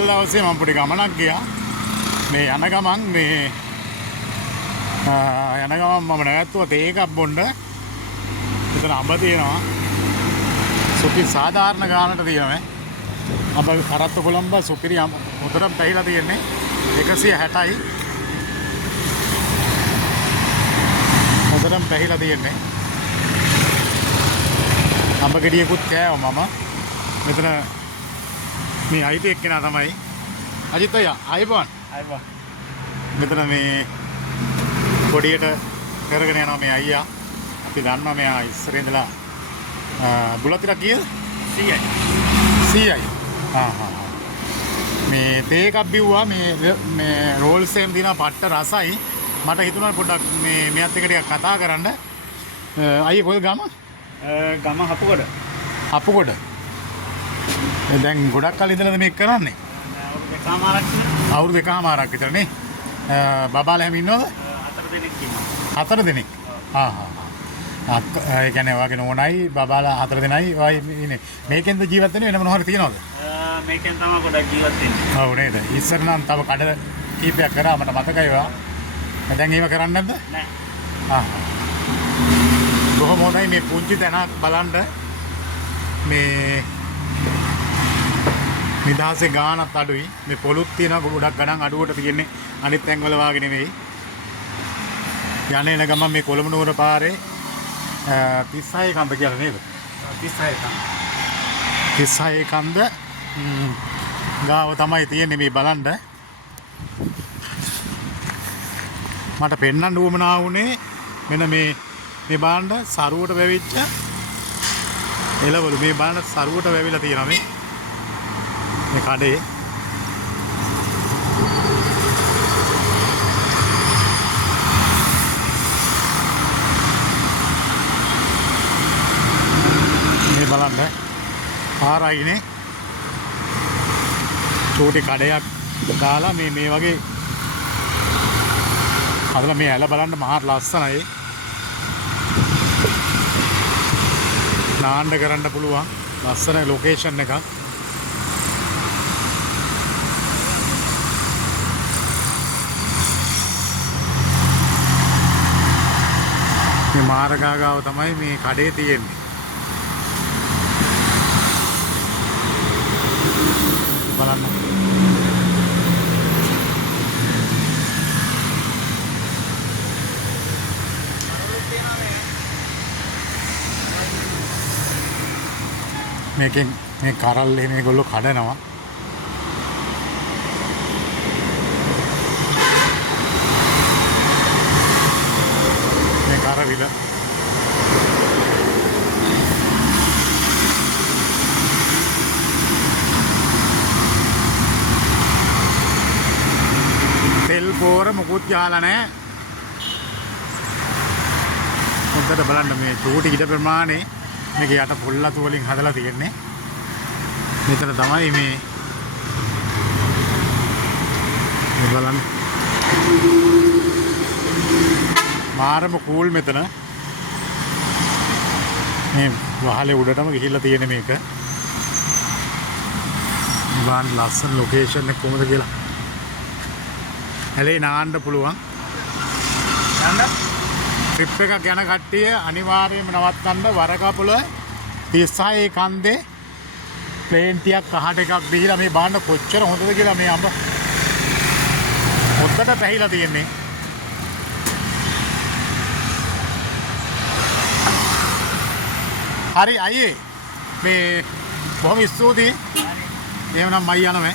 දවල් දවසේ මම පොඩි ගමනක් ගියා. මේ යන ගමන් මම නැවතුවා තේ එකක් බොන්න. මෙතන අඹ තියෙනවා. සුපිරි සාධාරණ ගානට තියෙනවා. අඹ කරත්ත කොළඹ සුපිරි උතරම් පැහිලා තියෙන්නේ 160යි. උතරම් පැහිලා තියෙන්නේ. අඹ ගෙඩියකුත් කෑවා මම. මෙතන මේ අයිති එක්කෙනා තමයි අජිත් අයියා ආයිබෝන්. මෙතන මේ පොඩියට කරගෙන යනවා මේ අයියා. අපි දන්නවා මෙයා ඉස්සර ඉඳලා බුලතිරක් ගියද? 100යි. මේ තේ එකක් බිව්වා මේ රෝල්ස් එකෙන් දිනා පට්ට රසයි. මට හිතුණා පොඩ්ඩක් මේ මෙයත් එක්ක ටිකක් කතා කරන්න. අයියේ කොහෙද ගම? ගම හපුගොඩ. හපුගොඩ. දැන් ගොඩක් කල් ඉඳලාද මේක කරන්නේ? අවුරුදු එකමාරක් විතර නේ. බබාලා හැම ඉන්නවද? 4 දෙනෙක් ඉන්නවා. 4 දෙනෙක්. ඒ කියන්නේ ඔයගේ නෝනයි බබාලා 4 දෙනයි ඔය ඉන්නේ. මේකෙන්ද ජීවත් වෙන්නේ වෙන මොනවද තියනවද? මේකෙන් තමයි ගොඩක් ජීවත් වෙන්නේ. ඔව් නේද? ඉස්සර නම් තව කඩ කීපයක් කරා මට මතකයි ඔයා. දැන් ඒව කරන්නේ නැද්ද? නෑ. බොහොම හොඳයි මේ පුංචි තැනක් බලන්න. මේ නිදහසේ ගානක් අඩුයි. මේ පොලුත් තියෙනවා ගොඩක් ගණන් අඩුවට තියෙන්නේ. අනිත් තැන්වල වාගේ නෙවෙයි. යන්නේ ගමන් මේ කොළඹ නුවර පාරේ 36 කන්ද කියලා නේද? 36 කන්ද. 36 කන්ද ගාව තමයි තියෙන්නේ මේ බලන්න. මට පෙන්වන්න උවමනා වුණේ මෙන්න මේ බලන්න සරුවට වැවිච්ච එළවලු. මේ බලන්න සරුවට වැවිලා තියෙනවා මේ කඩේ. මේ බලන්න ආරයිනේ චූටි කඩයක් දාලා මේ වගේ හදලා මේ ඇල බලන්න මහා ලස්සනයි. නාන්න කරන්න පුළුවන් ලස්සන ලොකේෂන් එකක්. මේ මාර්ගාගාව තමයි මේ කඩේ තියෙන්නේ. බලන්න. මේකෙන් මේ කරල් එහෙම මේගොල්ලෝ කඩනවා. මේ කරවිල තෙල් පෝර මුකුත් යාලා නැහැ. හොඳට බලන්න මේ චූටි ඉඩ ප්‍රමාණය මේක යට පොල්ලතු වලින් හදලා තියෙන්නේ. මෙතන තමයි මේ බලන්න මාරම කූල් මෙතන. මේ වහලේ උඩටම ගිහිල්ලා තියෙන මේක. බලන්න ලස්සන ලොකේෂන් එක කොහොමද කියලා. හැලේ නාන්න පුළුවන්. ට්‍රිප් එකක් යන කට්ටිය අනිවාර්යයෙන්ම නවත්තන්න වරකපොළ 36 කන්දේ ප්ලේන් ටිකක් කහට එකක් දීලා මේ බලන්න කොච්චර හොඳද කියලා. මේ අඹ හොද්දට පැහිලා තියෙන්නේ. හරි අයියේ මේ බොහොම ස්තුතියි. එහෙනම් මයි යනවා.